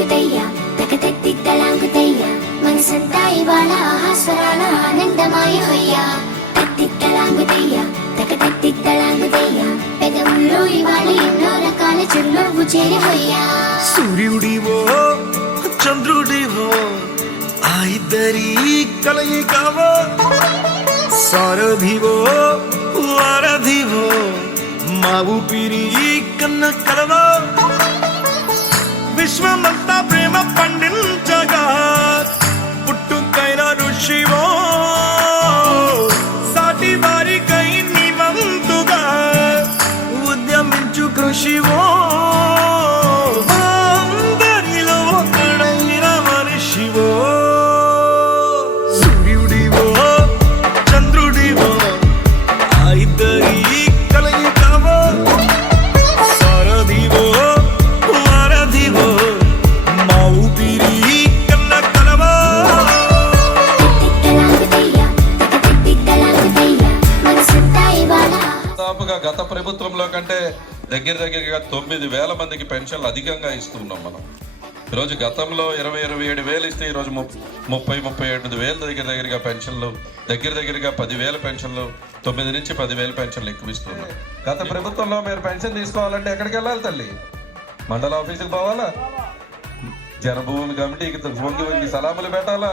తాంగుతయ్యా తకతెత్తిత్తలాంగుతయ్యా మనసంతా ఇవాళ ఆహాస్వరాల ఆనందమాయమయ్యా. తత్తిత్తలాంగుతయ్యా తకతెత్తిత్తలాంగుతయ్యా పెదవుల్లో ఇవాళ ఎన్నో రకాల చెల్లొవ్వు చేరవయ్యా సూర్యుడివో చంద్రుడివో ఆ ఇద్దరి కలయికవో సారథివో వారధివో మా ఊపిరి కన్న కలవో. विश्वमंता प्रेम గత ప్రభుత్వంలో కంటే దగ్గర దగ్గరగా తొమ్మిది వేల మందికి పెన్షన్లు అధికంగా ఇస్తున్నాం మనం. ఈరోజు గతంలో ఇరవై ఇరవై ఏడు వేలు ఇస్తే ఈరోజు ముప్పై ముప్పై ఎనిమిది వేలు దగ్గర దగ్గరగా పెన్షన్లు దగ్గర దగ్గరగా పదివేల పెన్షన్లు తొమ్మిది నుంచి పదివేల పెన్షన్లు ఎక్కువ ఇస్తున్నాం. గత ప్రభుత్వంలో మీరు పెన్షన్ తీసుకోవాలంటే ఎక్కడికి వెళ్ళాలి తల్లి? మండల ఆఫీసుకి పోవాలా? జనభూమి కమిటీకి వంగి వంగి సలాములు పెట్టాలా?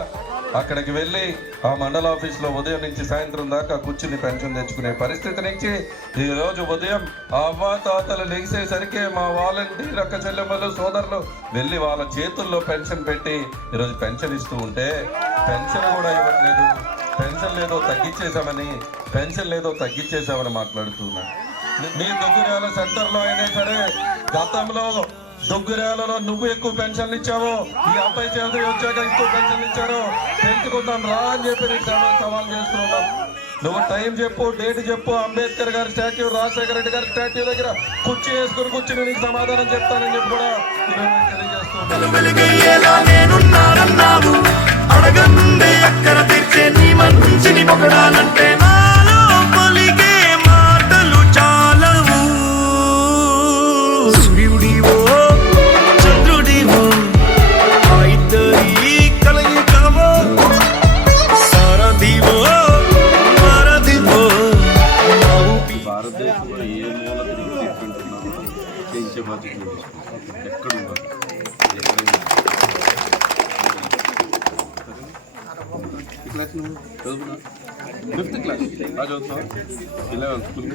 అక్కడికి వెళ్ళి ఆ మండల ఆఫీస్లో ఉదయం నుంచి సాయంత్రం దాకా కూర్చుని పెన్షన్ తెచ్చుకునే పరిస్థితి నుంచి ఈరోజు ఉదయం ఆ అవ్వ తాతలు లెగిసేసరికి మా వాలంటీర్ అక్క చెల్లెమ్మలు సోదరులు వెళ్ళి వాళ్ళ చేతుల్లో పెన్షన్ పెట్టి ఈరోజు పెన్షన్ ఇస్తూ ఉంటే పెన్షన్ కూడా ఇవ్వట్లేదు పెన్షన్ లేదో తగ్గించేశామని పెన్షన్ లేదో తగ్గించేశామని మాట్లాడుతున్నాను మీ దగ్గర సెంటర్లో అయినా సరే గతంలో దుగ్గురేలలో నువ్వు ఎక్కువ పెన్షన్లు ఇచ్చావు? ఈ అబ్బాయి చౌదరి వచ్చాక ఎక్కువ పెన్షన్లు ఇచ్చారు పెంచుకుందాం రా అని చెప్పి నీకు సవాల్ చేస్తున్నాం. నువ్వు టైం చెప్పు డేట్ చెప్పు. అంబేద్కర్ గారి స్టాట్యూ రాజశేఖర రెడ్డి గారి స్టాట్యూ దగ్గర కుర్చీ వేసుకుని కూర్చుని నీకు సమాధానం చెప్తానని చెప్పి కూడా ఈరోజు తెలియజేస్తున్నాను పెంచే బాధ్యత ఎక్కడ ఉండాలి క్లాస్ ఫిఫ్త్ క్లాస్ బాగా ఇలా స్కూల్